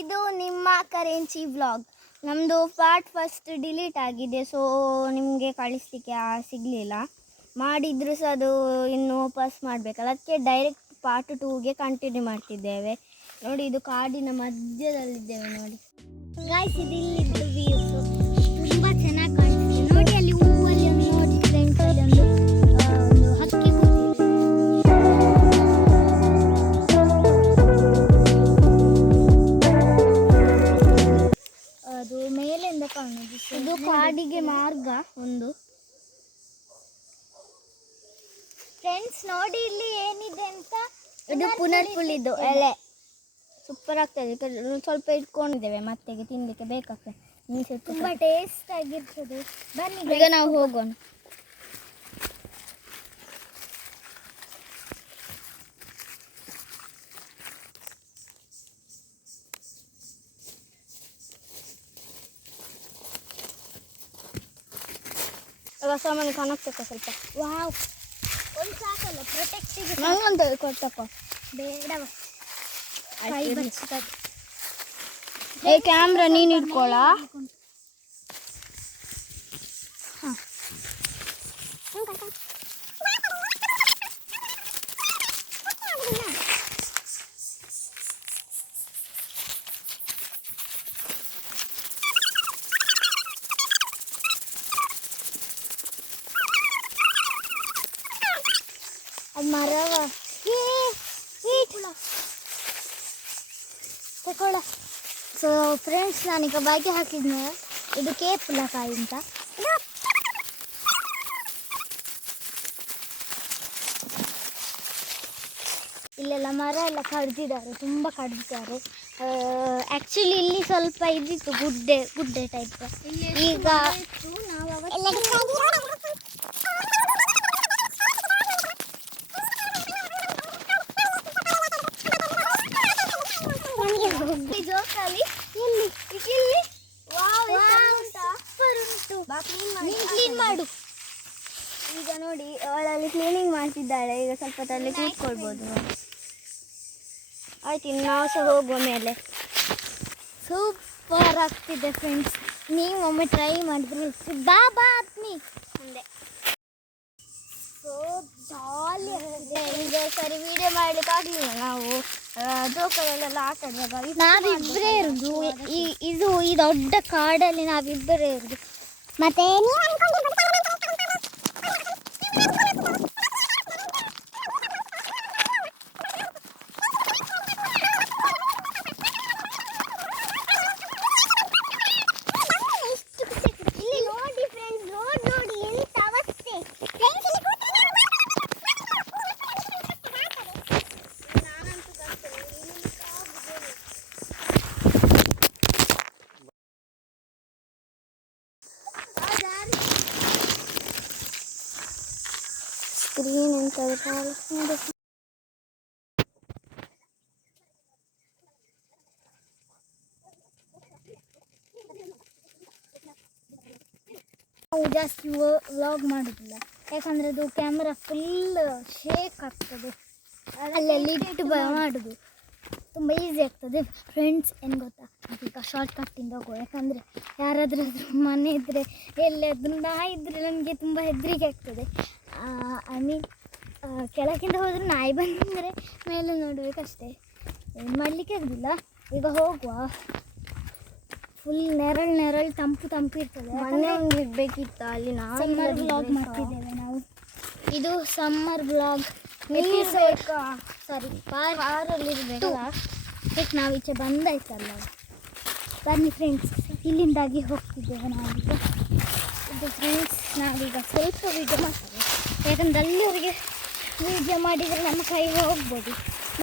ಇದು ನಿಮ್ಮ currency vlog. ನಮ್ಮದು ಪಾರ್ಟ್ ಫಸ್ಟ್ ಡಿಲೀಟ್ ಆಗಿದೆ, ಸೊ ನಿಮಗೆ ಕಳಿಸ್ಲಿಕ್ಕೆ ಸಿಗಲಿಲ್ಲ. ಮಾಡಿದರೂ ಸಹ ಅದು ಇನ್ನು ವಾಪಸ್ ಮಾಡಬೇಕಲ್ಲ, ಅದಕ್ಕೆ ಡೈರೆಕ್ಟ್ ಪಾರ್ಟ್ 2ಗೆ ಕಂಟಿನ್ಯೂ ಮಾಡ್ತಿದ್ದೇವೆ. ನೋಡಿ, ಇದು ಕಾಡಿನ ಮಧ್ಯದಲ್ಲಿದ್ದೇವೆ ನೋಡಿ ಗಾಯ್ಸ್. ಇದು ಇಲ್ಲಿದ್ದು ವ್ಯೂಸು ತುಂಬ ಚೆನ್ನಾಗಿ ಕಾಣಿಸ್ತಿದೆ ನೋಡಿ. ಅಲ್ಲಿ ಹೂವಲ್ಲಿ ಒಂದು ನೋಡಿ ಫ್ರೆಂಡ್ಸ್, ಅಲ್ಲಿ ಒಂದು ಹಕ್ಕಿ ಕೂತಿದೆ. ಅದು ಮೇಲಿಂದ ಕಾಣುದು. ಇದು ಕಾಡಿಗೆ ಮಾರ್ಗ ಒಂದು. ಫ್ರೆಂಡ್ಸ್ ನೋಡಿ ಇಲ್ಲಿ ಏನಿದೆ ಅಂತ. ಇದು ಪುನರ್ಪುಳಿದು ಎಲೆ ಸೂಪರ್ ಆಗ್ತದೆ. ಸ್ವಲ್ಪ ಇಟ್ಕೊಂಡಿದ್ದೇವೆ ಮತ್ತೆ ತಿನ್ಲಿಕ್ಕೆ ಬೇಕಾಗ್ತದೆ. ತುಂಬ ಟೇಸ್ಟ್ ಆಗಿರ್ತದೆ. ಬನ್ನಿ ಈಗ ನಾವು ಹೋಗೋಣ. ಸಾಮಾನು ಕಾಣಕ್ತಕ್ಕ ಸ್ವಲ್ಪ. ವಾವ್, ಒಂದು ಸಾಕಲ್ಲ ಪ್ರೊಟೆಕ್ಟಿಗೆ. ನಂಗಂತ ಕೊಡ್ತಕ್ಕ ಬೇಡವ. ಏ ಕ್ಯಾಮ್ರಾ ನೀನು ಇಟ್ಕೊಳ್ಳ. ಮರವ ತಗೊಳ್ಳ. ಸೊ ಫ್ರೆಂಡ್ಸ್, ನಾನೀಗ ಬಾಕಿ ಹಾಕಿದ್ನ. ಇದು ಕೇಪುಲಕಾಯಿ ಅಂತ. ಇಲ್ಲೆಲ್ಲ ಮರ ಎಲ್ಲ ಕಡ್ದಿದ್ದಾರೆ, ತುಂಬ ಕಡ್ದಿದ್ದಾರೆ. ಆ್ಯಕ್ಚುಲಿ ಇಲ್ಲಿ ಸ್ವಲ್ಪ ಇದಿತ್ತು, ಗುಡ್ಡೆ ಟೈಪ್. ಈಗ ಜೋಕಾಲಿ ಎಲ್ಲಿ ಇಲ್ಲಿ ಕ್ಲೀನ್ ಮಾಡು. ಈಗ ನೋಡಿ, ಅವಳಲ್ಲಿ ಕ್ಲೀನಿಂಗ್ ಮಾಡ್ತಿದ್ದಾಳೆ. ಈಗ ಸ್ವಲ್ಪ ತಲೆ ಕೂತ್ಕೊಳ್ಬೋದು ನೋಡಿ. ಆಯ್ತು, ಇನ್ನು ನಾವು ಸಹ ಹೋಗುವ ಮೇಲೆ. ಸೂಪರ್ ಆಗ್ತಿದೆ ಫ್ರೆಂಡ್ಸ್. ನೀವು ಒಮ್ಮೆ ಟ್ರೈ ಮಾಡಿದ್ರೆ ಬಾಬಾ ಅತ್ನಿ ಅಂದೆ. ಸೊ ಜಾಲಿ ಆಗ್ತಿದೆ. ಈಗ ಸರಿ ವಿಡಿಯೋ ಮಾಡ್ಲಿಕ್ಕೆ ಆಗಲಿಲ್ಲ. ನಾವು ಜೋಕಾಲೆಲ್ಲ ಆಟ ಆಡುವಾಗ ನಾವಿಬ್ಬರೇ ಇರೋದು. ಇದು ಈ ದೊಡ್ಡ ಕಾಡಲ್ಲಿ ನಾವಿಬ್ಬರೇ ಇರೋದು. ಮತ್ತೆ ಇಲ್ಲಿ ನೋಡಿ ಫ್ರೆಂಡ್ಸ್, ನೋಡಿ ಎಂತ ಅವಸ್ಥೆ. ಸ್ಕ್ರೀನ್ ಅಂತ ನಾವು ಜಾಸ್ತಿ ವ್ಲಾಗ್ ಮಾಡೋದಿಲ್ಲ, ಯಾಕಂದರೆ ಅದು ಕ್ಯಾಮ್ರಾ ಫುಲ್ ಶೇಕ್ ಆಗ್ತದೆ. ಅಲ್ಲೆಲ್ಲಿ ಇಟ್ಟು ಮಾಡೋದು ತುಂಬ ಈಸಿ ಆಗ್ತದೆ. ಫ್ರೆಂಡ್ಸ್, ಏನು ಗೊತ್ತಾ, ಈಗ ಶಾರ್ಟ್ ಕಟ್ಟಿಂದ ಹೋಗುವ. ಯಾಕಂದರೆ ಯಾರಾದ್ರೂ ಮನೆ ಇದ್ದರೆ, ಎಲ್ಲಾದ್ರೂ ನಾಯಿ ಇದ್ದರೆ ನನಗೆ ತುಂಬ ಹೆದರಿಕೆ ಆಗ್ತದೆ. ಐ ಮೀನ್, ಕೆಳಗಿಂದ ಹೋದರೆ ನಾಯಿ ಬಂದರೆ ಮೇಲೆ ನೋಡಬೇಕಷ್ಟೇ, ಏನು ಮಾಡಲಿಕ್ಕೆ ಆಗೋದಿಲ್ಲ. ಈಗ ಹೋಗುವ. ಫುಲ್ ನೆರಳು ತಂಪು ಇರ್ತದೆ. ಮನೆ ಒಂದು ಇರಬೇಕಿತ್ತ ಅಲ್ಲಿ. ನಾವು ಸಮ್ಮರ್ ವ್ಲಾಗ್ ಮಾಡ್ತಿದ್ದೇವೆ ನಾವು. ಇದು ಸಮ್ಮರ್ ವ್ಲಾಗ್ ಸಾರಿ ಪಾರಲ್ಲಿ ಇರಬೇಕಲ್ಲ. ಅದಕ್ಕೆ ನಾವು ಈಚೆ ಬಂದಾಯ್ತಲ್ಲ. ಬನ್ನಿ ಫ್ರೆಂಡ್ಸ್, ಇಲ್ಲಿಂದಾಗಿ ಹೋಗ್ತಿದ್ದೇವೆ ನಾವೀಗ. ಇದು ಫ್ರೆಂಡ್ಸ್, ನಾವೀಗ ಸ್ವಲ್ಪ ವೀಡಿಯೋ ಮಾಡ್ತೇವೆ. ಯಾಕಂದ್ರೆ ಅಲ್ಲಿವರೆಗೆ ವೀಡಿಯೋ ಮಾಡಿದರೆ ನಮ್ಮ ಕೈ ಹೋಗ್ಬೋದು.